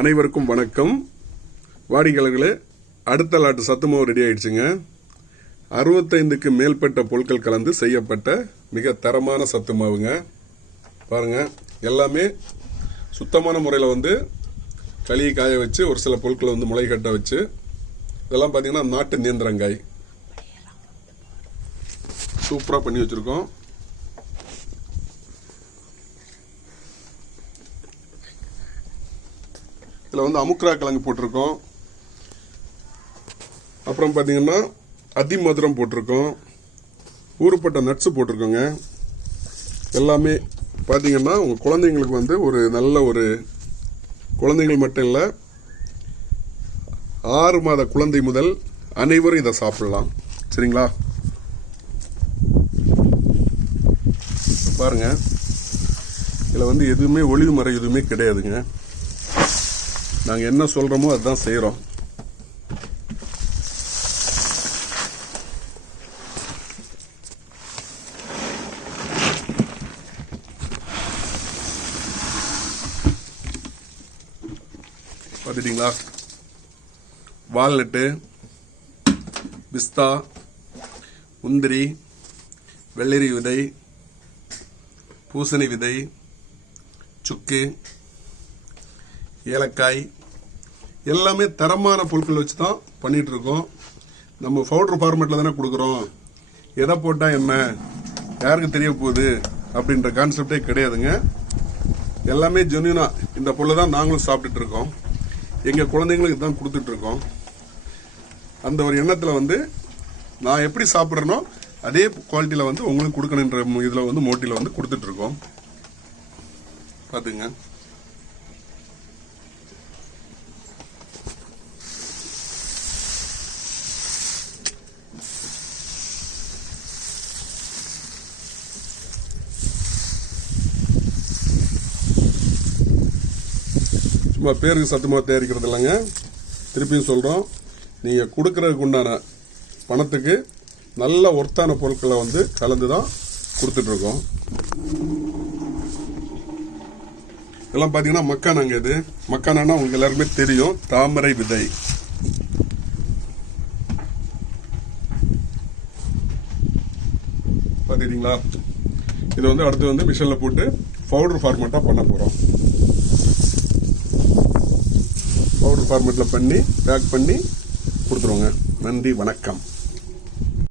அனைவருக்கும் வணக்கம். வாடிக்கையாளர்களே அடுத்த லாட்டு சத்து ரெடி ஆயிடுச்சுங்க. அறுபத்தைந்துக்கு மேற்பட்ட பொருட்கள் கலந்து செய்யப்பட்ட மிக தரமான சத்து மாவுங்க பாருங்கள் எல்லாமே சுத்தமான முறையில் வந்து களியை காய வச்சு ஒரு சில பொருட்களை வந்து முளை கட்ட வச்சு இதெல்லாம் பார்த்தீங்கன்னா நாட்டு நேந்திரங்காய். சூப்பராக பண்ணி வச்சுருக்கோம். இதில் வந்து அமுக்ரா கிழங்கு போட்டிருக்கோம். அப்புறம் பார்த்தீங்கன்னா அதிமதுரம் போட்டிருக்கோம். ஊறுப்பட்ட நட்ஸு போட்டிருக்கோங்க. எல்லாமே பார்த்தீங்கன்னா உங்கள் குழந்தைங்களுக்கு வந்து ஒரு நல்ல ஒரு குழந்தைகள் மட்டும் இல்லை ஆறு மாத குழந்தை முதல் அனைவரும் இதை சாப்பிடலாம். சரிங்களா? பாருங்கள் இதில் வந்து எதுவுமே ஒளிவு மறை எதுவுமே கிடையாதுங்க. நாங்கள் என்ன சொல்கிறோமோ அதுதான் செய்கிறோம் பார்த்துட்டிங்களா? வால்நட்டு பிஸ்தா முந்திரி வெள்ளரி விதை பூசணி விதை சுக்கு ஏலக்காய் எல்லாமே தரமான பொருட்கள் வச்சு தான் பண்ணிகிட்ருக்கோம் இருக்கோம் நம்ம பவுடர் ஃபார்மேட்டில் தானே கொடுக்குறோம். எதை போட்டால் என்ன? யாருக்கு தெரிய போகுது? அப்படின்ற கான்செப்டே கிடையாதுங்க. எல்லாமே ஜென்யூனாக இந்த பொருளை தான் நாங்களும் சாப்பிட்டுட்ருக்கோம் எங்கள் குழந்தைங்களுக்கு தான் கொடுத்துட்ருக்கோம் அந்த ஒரு எண்ணத்தில் வந்து நான் எப்படி சாப்பிட்றேனோ அதே குவாலிட்டியில் வந்து உங்களுக்கு கொடுக்கணுன்ற இதில் வந்து மோட்டியில் வந்து கொடுத்துட்ருக்கோம் பார்த்துங்க சும்மா பேருக்கு சத்துமாக தயாரிக்கிறது இல்லைங்க. திருப்பியும் சொல்கிறோம் நீங்கள் கொடுக்கறதுக்கு உண்டான பணத்துக்கு நல்ல ஒர்த்தான பொருட்களை வந்து கலந்து தான் கொடுத்துட்ருக்கோம். இதெல்லாம் பார்த்தீங்கன்னா மக்கானாங்க இது. மக்கானா உங்களுக்கு எல்லாருமே தெரியும் தாமரை விதை. பார்த்துக்கிட்டீங்களா இது வந்து அடுத்து வந்து மிஷினில் போட்டு பவுடர் ஃபார்மேட்டாக பண்ண போகிறோம் பவுடர் ஃபார்மேட்டில் பண்ணி பேக் பண்ணி கொடுத்துருவோங்க. நன்றி வணக்கம்.